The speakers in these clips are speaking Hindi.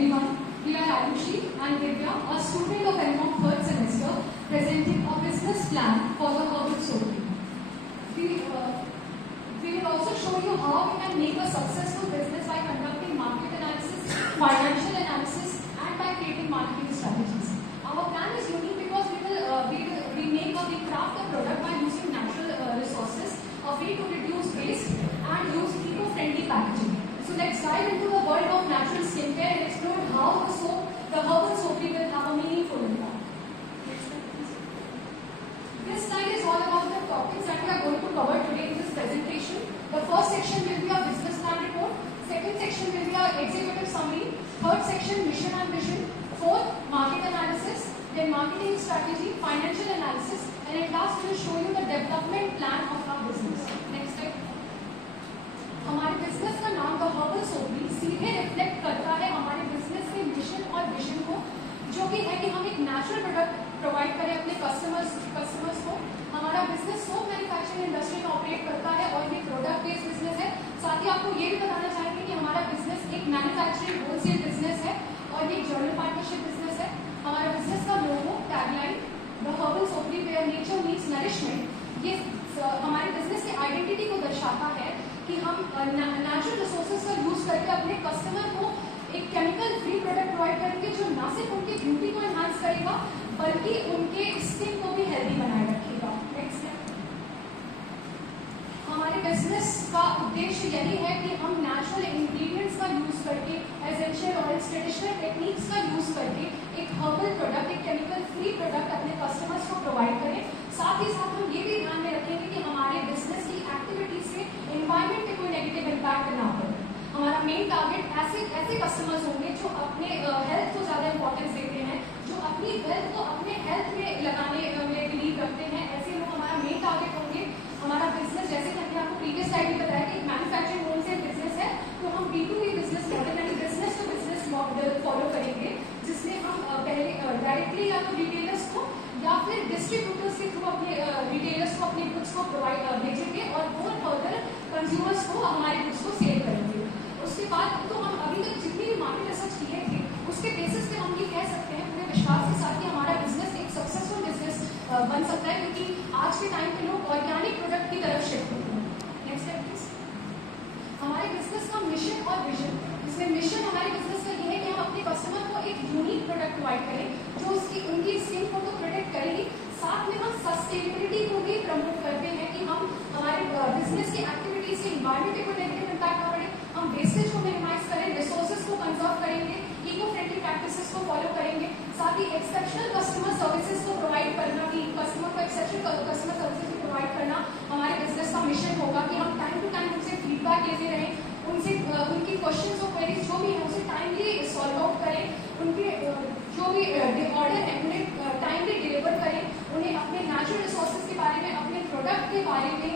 everyone. We are Ayushi and Divya, a student of MCOM third semester, presenting a business plan for the herbal soap. We will also show you how we can make a successful business by conducting market analysis, financial analysis, and by creating marketing strategies. Our plan is unique because we craft a product by using natural resources, a way to reduce waste, and use eco-friendly packaging. So let's dive into the world of natural skincare and explore how the herbal soap will have a meaningful impact. This slide is all about the topics that we are going to cover today in this presentation. The first section will be a business plan report. Second section will be our executive summary. Third section, mission and vision. Fourth, market analysis. Then marketing strategy, financial analysis, and at last we will show you the development plan of our business. Next slide. हमारे बिजनेस का नाम द हर्बल सोप सीधे रिफ्लेक्ट करता है हमारे बिजनेस के मिशन और विजन को, जो कि है कि हम एक नेचुरल प्रोडक्ट प्रोवाइड करें अपने कस्टमर्स को। हमारा बिजनेस सोप मैन्युफैक्चरिंग इंडस्ट्री में ऑपरेट करता है और ये प्रोडक्ट बेस्ड बिजनेस है। साथ ही आपको ये भी बताना चाहेंगे कि हमारा बिजनेस एक मैन्युफैक्चरिंग होलसेल बिजनेस है और ये जर्नल पार्टनरशिप बिजनेस है। हमारा बिजनेस का logo tagline the herbal soap where nature needs nourishment, ये हमारे बिजनेस की आइडेंटिटी को दर्शाता है कि हम नेचुरल रिसोर्सेज का यूज करके अपने कस्टमर को एक केमिकल फ्री प्रोडक्ट प्रोवाइड करेंगे जो ना सिर्फ उनकी ब्यूटी को एनहांस करेगा बल्कि उनके स्किन को भी हेल्दी बनाए रखेगा। नेक्स्ट हमारे बिजनेस का उद्देश्य यही है कि हम नेचुरल इंग्रेडिएंट्स का यूज करके एसेंशियल ऑयल्स ट्रेडिशनल टेक्निक्स का यूज करके एक हर्बल प्रोडक्ट, एक केमिकल फ्री प्रोडक्ट अपने कस्टमर्स को प्रोवाइड करें। साथ ही साथ हम ये भी ध्यान में रखेंगे कि हमारे बिजनेस की एक्टिविटी से एनवायरमेंट पे कोई नेगेटिव इम्पैक्ट ना पड़े। हमारा मेन टारगेट ऐसे कस्टमर्स होंगे जो अपने हेल्थ को ज़्यादा इंपॉर्टेंस देते हैं, जो अपनी वेल्थ को अपने हेल्थ में लगाने में बिलीव रखते हैं। ऐसे लोग हमारा मेन टारगेट होंगे। हमारा बिजनेस, जैसे कि हमने आपको प्रीवियस स्लाइड में बताया कि मैन्युफैक्चरिंग होलसेल बिजनेस है, तो हम B2B बिजनेस मॉडल यानी business to business model follow करेंगे, जिसमें हम पहले डायरेक्टली या तो रिटेलर्स को या फिर डिस्ट्रीब्यूटर्स के थ्रू अपने रिटेलर्स को अपने गुड्स को भेजेंगे और वो फर्दर कंज्यूमर्स को हमारे गुड्स को सेल करेंगे। उसके बाद तो हम अभी तक जितनी भी मार्केट रिसर्च किए थे उसके बेसिस पे हम ये कह सकते हैं पूरे विश्वास के साथ कि हमारा बिजनेस एक सक्सेसफुल बिजनेस बन सकता है, क्योंकि आज के टाइम पे लोग ऑर्गेनिक प्रोडक्ट की तरफ शिफ्ट होते हैं। Next step please. हमारे बिजनेस का मिशन और विजन, इसमें मिशन हमारे बिजनेस का ये है कि हम अपने कस्टमर को एक यूनिक प्रोडक्ट प्रोवाइड करें जो उनकी स्किन को तो प्रोटेक्ट करेगी, साथ में हम सस्टेनेबिलिटी को भी प्रमोट करते हैं कि हम हमारे बिजनेस की एक्टिविटी से इन्वायरमेंट पे कोई नेगेटिव इम्पैक्ट ना पड़े, हम वेस्टेज को मिनिमाइज करें, रिसोर्सेज को कंजर्व करेंगे, इको फ्रेंडली प्रैक्टिसेस को फॉलो करेंगे, साथ ही एक्सेप्शनल कस्टमर सर्विसेज को प्रोवाइड करना, कि कस्टमर को एक्सेप्शनल कस्टमर सर्विसेज प्रोवाइड करना हमारे बिजनेस का मिशन होगा। कि हम टाइम टू टाइम उनसे फीडबैक लेते रहें, उनसे उनकी क्वेश्चंस और क्वेरीज जो भी है उसे टाइमली सॉल्व आउट करें, उनके जो भी ऑर्डर है उन्हें टाइमली डिलीवर करें, उन्हें अपने नेचुरल रिसोर्सेज के बारे में, अपने प्रोडक्ट के बारे में,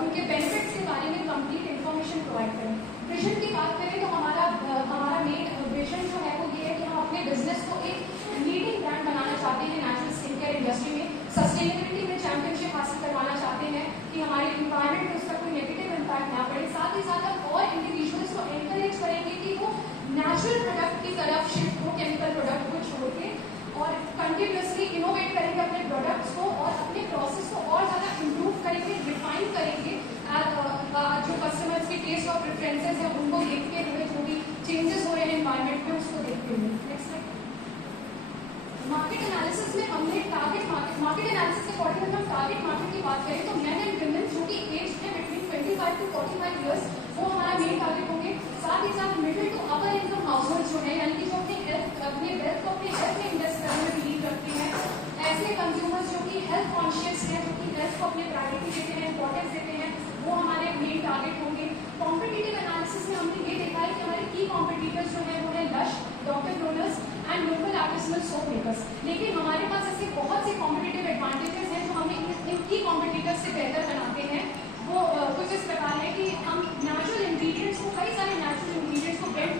उनके बेनिफिट्स के बारे में कंप्लीट इन्फॉर्मेशन प्रोवाइड करें। विजन की बात करें तो हमारा मेन विजन जो है वो ये है कि हम अपने बिजनेस को एक लीडिंग ब्रांड बनाना चाहते हैं नेचुरल स्किन केयर इंडस्ट्री में, सस्टेनेबिलिटी में चैंपियनशिप हासिल करवाना चाहते हैं कि हमारे इन्वायरमेंट में उसका कोई नेगेटिव इम्पैक्ट ना पड़े। साथ ही साथ हम और इंडिविजुअल्स को एनकरेज करेंगे कि वो नेचुरल प्रोडक्ट की तरफ शिफ्ट हो, केमिकल प्रोडक्ट को छोड़ के, और कंटिन्यूसली इनोवेट करेंगे अपने प्रोडक्ट्स को और अपने प्रोसेस को और ज़्यादा इम्प्रूव करेंगे, रिफाइन करेंगे जो कस्टमर्स के टेस्ट और प्रेफरेंसेस हैं उनको देखते हुए, जो भी चेंजेस हो रहे हैं एनवायरमेंट में उसको देखते हुए। नेक्स्ट मार्केट एनालिसिस में हमने मार्केट एनालिसिस के अकॉर्डिंग हम टारगेट मार्केट की बात करें तो मेन एंड वुमेन जो कि एज है बिटवीन 25 to 45 ईयर्स, वो हमारा मेन टारगेट होंगे। साथ ही साथ middle to upper income household जो है, यानी कि जो अपने वेल्थ को अपने हेल्थ में इन्वेस्ट करने में बिलीव रखते हैं, ऐसे कंज्यूमर्स जो कि हेल्थ कॉन्शियस हैं, जो कि हेल्थ को अपने प्रायोरिटी देते हैं, इंपॉर्टेंस देते हैं, वो हमारे मेन टारगेट होंगे। कॉम्पिटिटिव एनालिसिस में हमने ये देखा है कि हमारे की कॉम्पिटिटर्स जो है वो है Lush, doctor Bronner's and local artisanal soap makers. लेकिन हमारे पास ऐसे बहुत से कॉम्पिटिटिव एडवांटेजेस हैं जो हमें इन की कॉम्पिटिटर्स से बेहतर बनाते हैं। वो कुछ इस प्रकार है कि हम नेचुरल इंग्रेडिएंट्स को, कई सारे नेचुरल इंग्रेडिएंट्स को ब्लेंड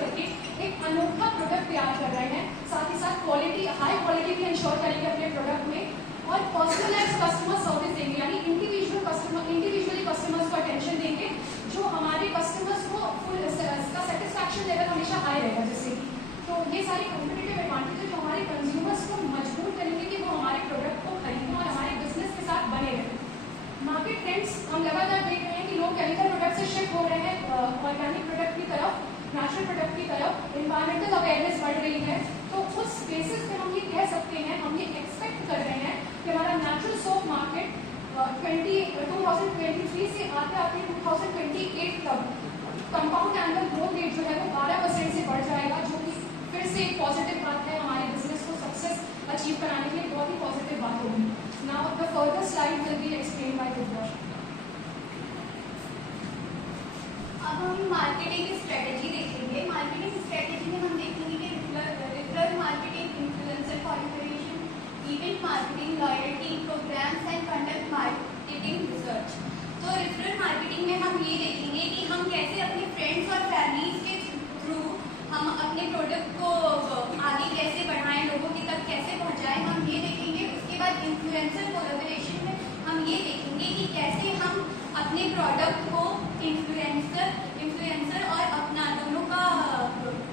करके एक अनोखा प्रोडक्ट तैयार कर रहे हैं। साथ ही साथ क्वालिटी, हाई क्वालिटी भी इंश्योर करेंगे अपने प्रोडक्ट में, और पर्सनलाइज्ड कस्टमर सर्विस देंगे, यानी इंडिविजुअली कस्टमर्स को अटेंशन देंगे, जो ये सारे कॉम्पिटिटिव एडवांटेजेस जो हमारे कंज्यूमर्स को मजबूर करेंगे कि वो हमारे प्रोडक्ट को खरीदें और हमारे बिजनेस के साथ बने रहें। मार्केट ट्रेंड्स हम लगातार देख रहे हैं कि लोग केमिकल प्रोडक्ट से शिफ्ट हो रहे हैं ऑर्गेनिक प्रोडक्ट की तरफ, नेचुरल प्रोडक्ट की तरफ, इन्वायरमेंटल अवेयरनेस बढ़ रही है। तो उस बेसिस पे हम ये कह सकते हैं, हम ये एक्सपेक्ट कर रहे हैं कि हमारा नेचुरल सोप मार्केट 2023 से आते आते 2028 तक कंपाउंड एनुअल ग्रोथ रेट जो है वो 12% से बढ़ जाएगा, जो कि फिर से एक पॉजिटिव बात है, हमारे बिजनेस को सक्सेस अचीव कराने के लिए बहुत ही पॉजिटिव बात होगी। Now the further slide will be explain by Divya. अब हम मार्केटिंग स्ट्रेटेजी देखेंगे। मार्केटिंग स्ट्रेटेजी में हम देखेंगे कि referral marketing, influencer collaboration, event marketing, loyalty programmes and conduct marketing research. तो रेफरल मार्केटिंग में हम ये देखेंगे कि हम कैसे अपने फ्रेंड्स और फैमिलीज के थ्रू हम अपने प्रोडक्ट को आगे कैसे बढ़ाएं, लोगों के तक कैसे पहुंचाएं, हम ये देखेंगे। उसके बाद इन्फ्लुएंसर कोलैबोरेशन में हम ये देखेंगे कि कैसे हम अपने प्रोडक्ट को इन्फ्लुएंसर और अपना दोनों का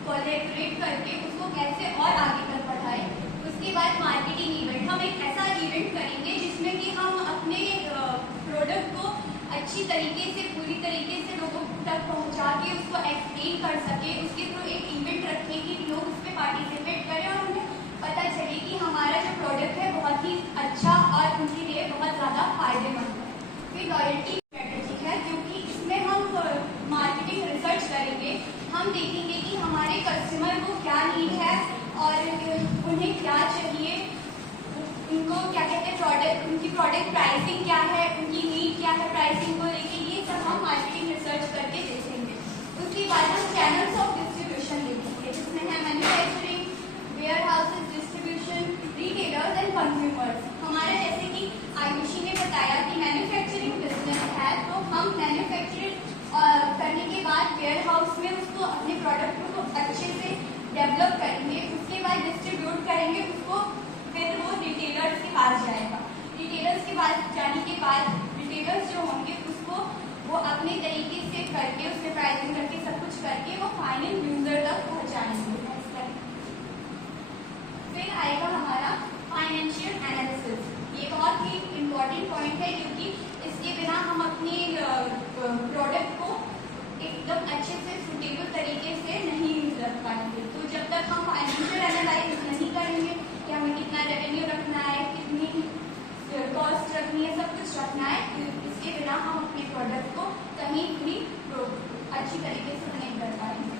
कोलैबोरेट करके उसको कैसे और आगे तक बढ़ाएं। उसके बाद मार्केटिंग इवेंट, हम एक ऐसा इवेंट करेंगे जिसमें कि हम अपने प्रोडक्ट को अच्छी तरीके से, पूरी तरीके से लोगों तक पहुंचा के उसको एक्सप्लेन कर सके। उसके थ्रू एक इवेंट रखें कि लोग उस पर पार्टिसिपेट करें और उन्हें पता चले कि हमारा जो प्रोडक्ट है बहुत ही अच्छा और उनके लिए बहुत ज़्यादा फायदेमंद है। फिर लॉयल्टी स्ट्रेटेजी है, क्योंकि इसमें हम मार्केटिंग रिसर्च करेंगे। हम देखेंगे कि हमारे कस्टमर को क्या नीड है और उन्हें क्या चाहिए, उनको क्या कहते हैं प्रोडक्ट, उनकी प्रोडक्ट प्राइसिंग क्या है, उनकी नीड क्या है प्राइसिंग को लेके, ये सब हम मार्केटिंग रिसर्च करके देखेंगे। उसके बाद हम चैनल्स ऑफ डिस्ट्रीब्यूशन देखेंगे, जिसमें है manufacturing, warehouses, distribution, retailers and consumers. हमारा जैसे कि आयुषी ने बताया कि मैन्युफैक्चरिंग बिजनेस है, तो हम मैन्युफैक्चरिंग करने के बाद वेयर हाउस में उसको अपने प्रोडक्ट को अच्छे से डेवलप करेंगे। उसके बाद डिस्ट्रीब्यूट करेंगे उसको, फिर वो रिटेलर्स के पास जाएगा। रिटेलर्स के पास जाने के बाद रिटेलर्स जो होंगे उसको वो अपने तरीके से करके, उससे प्राइसिंग करके, सब कुछ करके वो फाइनल यूजर तक पहुंचाएंगे। फिर आएगा हमारा फाइनेंशियल एनालिसिस। ये बहुत ही इम्पोर्टेंट पॉइंट है, क्योंकि इसके बिना हम अपने प्रोडक्ट को एकदम अच्छे से सुटेबल तरीके से नहीं रख पाएंगे। तो जब तक हम फाइनेंशियल एनालाइज नहीं करेंगे कि हमें कितना रेवेन्यू रखना है, कितनी कॉस्ट रखनी है, सब कुछ रखना है, इसके बिना हम अपने प्रोडक्ट को कहीं भी अच्छी तरीके से नहीं कर पाएंगे।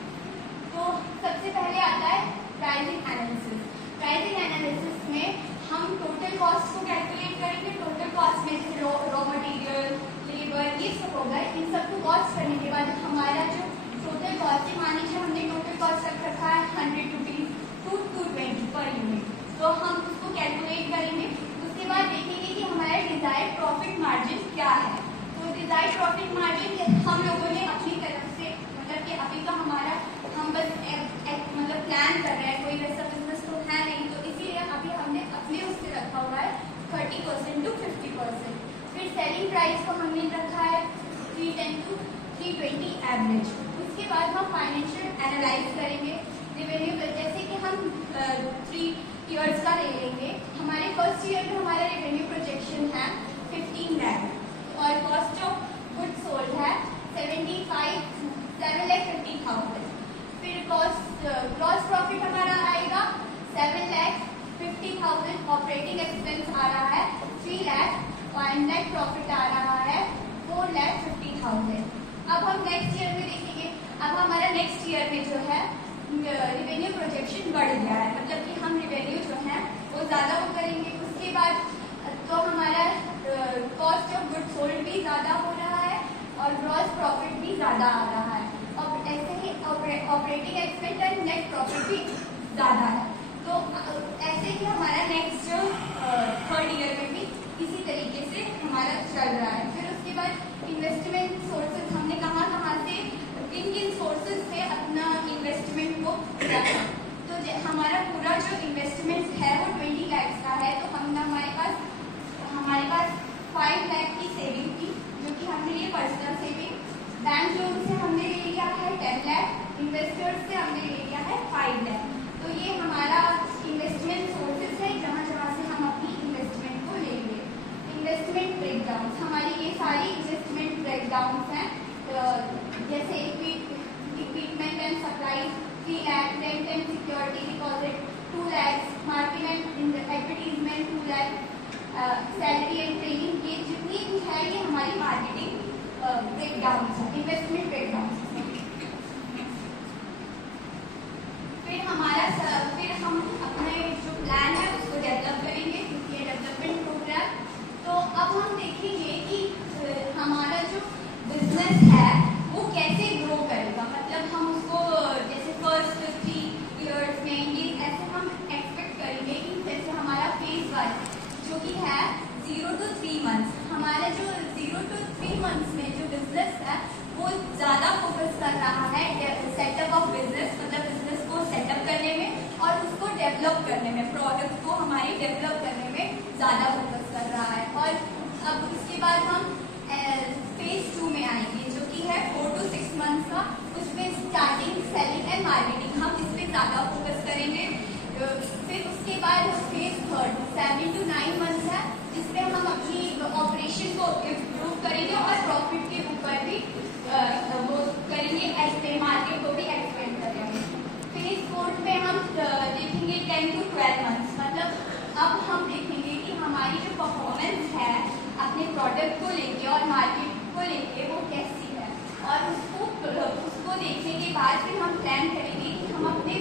तो सबसे पहले आता है प्राइसिंग एनालिसिस। प्राइसिंग एनालिसिस में हम टोटल कॉस्ट को कैलकुलेट करेंगे। टोटल कॉस्ट में जैसे रॉ मटेरियल, लेबर, ये सब होगा। इन सबको कॉस्ट करने के बाद हमारा जो टोटल कॉस्ट है, मान लीजिए हमने टोटल कॉस्ट रख रखा है 100 रुपीज टू 220 पर यूनिट, तो हम उसको कैलकुलेट करेंगे। उसके बाद देखेंगे कि हमारा डिजायर्ड प्रॉफिट मार्जिन क्या है। तो डिजायर्ड प्रॉफिट मार्जिन हम लोगों ने अपनी तरफ से, मतलब कि अभी तो हमारा हम बस मतलब प्लान कर रहे हैं, कोई वैसा बिजनेस तो है नहीं, तो इसीलिए अभी हमने अपने उससे रखा हुआ है 30% to 50%। फिर सेलिंग प्राइस को हमने रखा है 310 to 320 एवरेज। उसके बाद हम फाइनेंशियल एनालाइज करेंगे रेवेन्यू, जैसे कि हम 3 ईयर्स का ले लेंगे। हमारे फर्स्ट ईयर में हमारा रेवेन्यू प्रोजेक्शन है 15 लाख और कॉस्ट ऑफ गुड्स सोल्ड है 7,50,000। फिर ग्रॉस प्रॉफिट हमारा आएगा 7,50,000। ऑपरेटिंग एक्सपेंस आ रहा है 3 लाख और नेट प्रॉफिट आ रहा है 4,50,000। अब हम नेक्स्ट ईयर में देखेंगे। अब हमारा नेक्स्ट ईयर में जो है रिवेन्यू प्रोजेक्शन बढ़ गया है, मतलब कि हम रिवेन्यू जो है वो ज़्यादा वो करेंगे। उसके बाद तो हमारा कॉस्ट ऑफ गुड सोल्ड भी ज़्यादा हो रहा है और ग्रॉस प्रॉफिट भी ज़्यादा आ रहा है, और ऐसे ही operating expense and net profit भी ज़्यादा है। तो ऐसे ही हमारा नेक्स्ट थर्ड ईयर में भी इसी तरीके से हमारा चल रहा है। फिर उसके बाद इन्वेस्टमेंट सोर्सेज, हमने कहाँ से किन सोर्सेज से अपना इन्वेस्टमेंट को किया। तो हमारा पूरा जो इन्वेस्टमेंट है वो 20 लाख का है, तो हमारे पास 5 लाख की सेविंग थी, जो कि हमने लिए पर्सनल सेविंग। बैंक लोन से हमने ले लिया है 10 लाख, इन्वेस्टर्स से हमने ले लिया है 5 लाख। तो ये हमारा इन्वेस्टमेंट सोर्सेज है, जहाँ जहाँ से हम अपनी इन्वेस्टमेंट को लेंगे। इन्वेस्टमेंट ब्रेकडाउन, हमारी ये सारी इन्वेस्टमेंट ब्रेकडाउन हैं, जैसे equipment and supply 3 lakh, rent and security deposit 2 lakh, market and advertisement 2 lakh, salary and training, ये जितनी भी है ये हमारी मार्केटिंग ब्रेकडाउन है, इन्वेस्टमेंट ब्रेकडाउन। फिर हम अपने जो प्लान है उसको डेवलप करेंगे, ये डेवलपमेंट प्रोग्राम। तो अब हम देखेंगे कि हमारा जो बिजनेस है वो कैसे ग्रो करेगा, मतलब हम उसको जैसे फर्स्ट 3 इयर्स में ये ऐसे हम एक्सपेक्ट करेंगे कि जैसे हमारा फेज 1 जो कि है 0 to 3 months, हमारा जो 0 to 3 months में जो बिजनेस है वो ज़्यादा फोकस कर रहा है सेटअप ऑफ बिजनेस, मतलब बिजनेस को सेटअप करने में और उसको डेवलप करने में, प्रोडक्ट को हमारे डेवलप करने में ज़्यादा फोकस कर रहा है। और अब इसके बाद हम फेज 2 में आएंगे जो कि है 4 to 6 months का, उसमें स्टार्टिंग, सेलिंग एंड मार्केटिंग, हम इस पर ज़्यादा फोकस करेंगे। फिर उसके बाद फेज 3 7 to 9 months है, जिसमें हम अपनी ऑपरेशन को इम्प्रूव करेंगे और प्रॉफिट के ऊपर भी वो करेंगे, मार्केट को भी एक्सपेंड करेंगे। फेज 4 में हम देखेंगे 10 to 12 months, मतलब अब हम देखेंगे कि हमारी जो परफॉर्मेंस है अपने प्रोडक्ट को लेके और मार्केट को लेके वो कैसी है, और उसको देखने के बाद फिर हम प्लान करेंगे कि हम अपने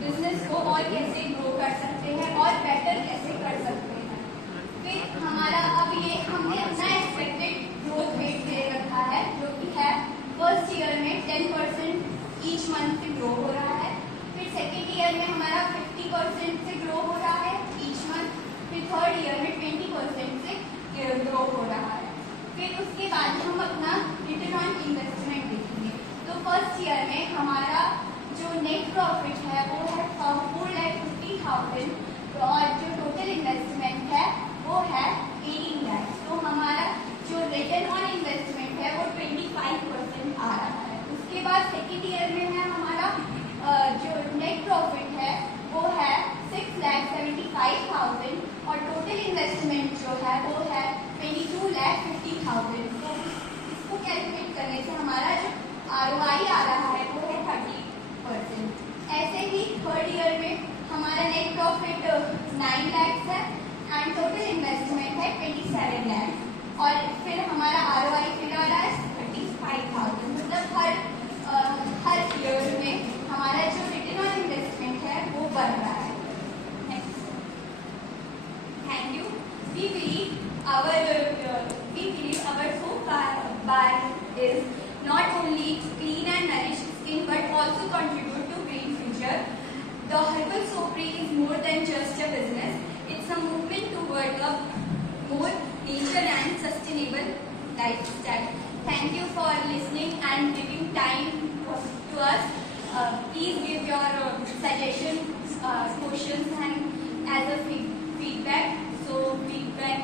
बिजनेस को और कैसे ग्रो कर सकते हैं और बेटर कैसे कर सकते हैं। फिर हमारा अब ये हमने अपना एक्सपेक्टेड ग्रोथ रेट दे रखा है जो कि है फर्स्ट ईयर में 10% ईच मंथ से ग्रो हो रहा है, फिर सेकेंड ईयर में हमारा 50% से ग्रो हो रहा है ईच मंथ, फिर थर्ड ईयर में 20% से ग्रो हो रहा है। फिर उसके बाद हम अपना रिटर्न ऑन इन्वेस्टमेंट देखेंगे। तो फर्स्ट ईयर में हमारा जो नेट प्रॉफिट है वो है 4,50,000 और जो टोटल इन्वेस्टमेंट है वो है 18 लाख। तो हमारा जो रिटर्न ऑन इन्वेस्टमेंट है वो 25% आ रहा है। उसके बाद सेकेंड ईयर में है हमारा जो नेट प्रॉफिट है वो है 6,75,000 और टोटल इन्वेस्टमेंट जो है वो है 22,50,000। तो इसको कैलकुलेट करने से हमारा जो ROI आ रहा है वो है 30%। ऐसे ही थर्ड ईयर में हमारा नेट प्रॉफिट 9 लाख है एंड टोटल इन्वेस्टमेंट है 27 लाख और फिर हमारा ROI फिर आ रहा है 35,000। मतलब हर ईयर में हमारा जो रिटर्न ऑन इन्वेस्टमेंट है वो बढ़ रहा है। Thank you. We believe our soap bar is not only clean and nourish skin but also contribute to green future. The herbal soapery is more than just a business. It's a movement toward a more nature and sustainable lifestyle. Thank you for listening and giving time to us. Please give your suggestions, questions and as a feedback. So feedback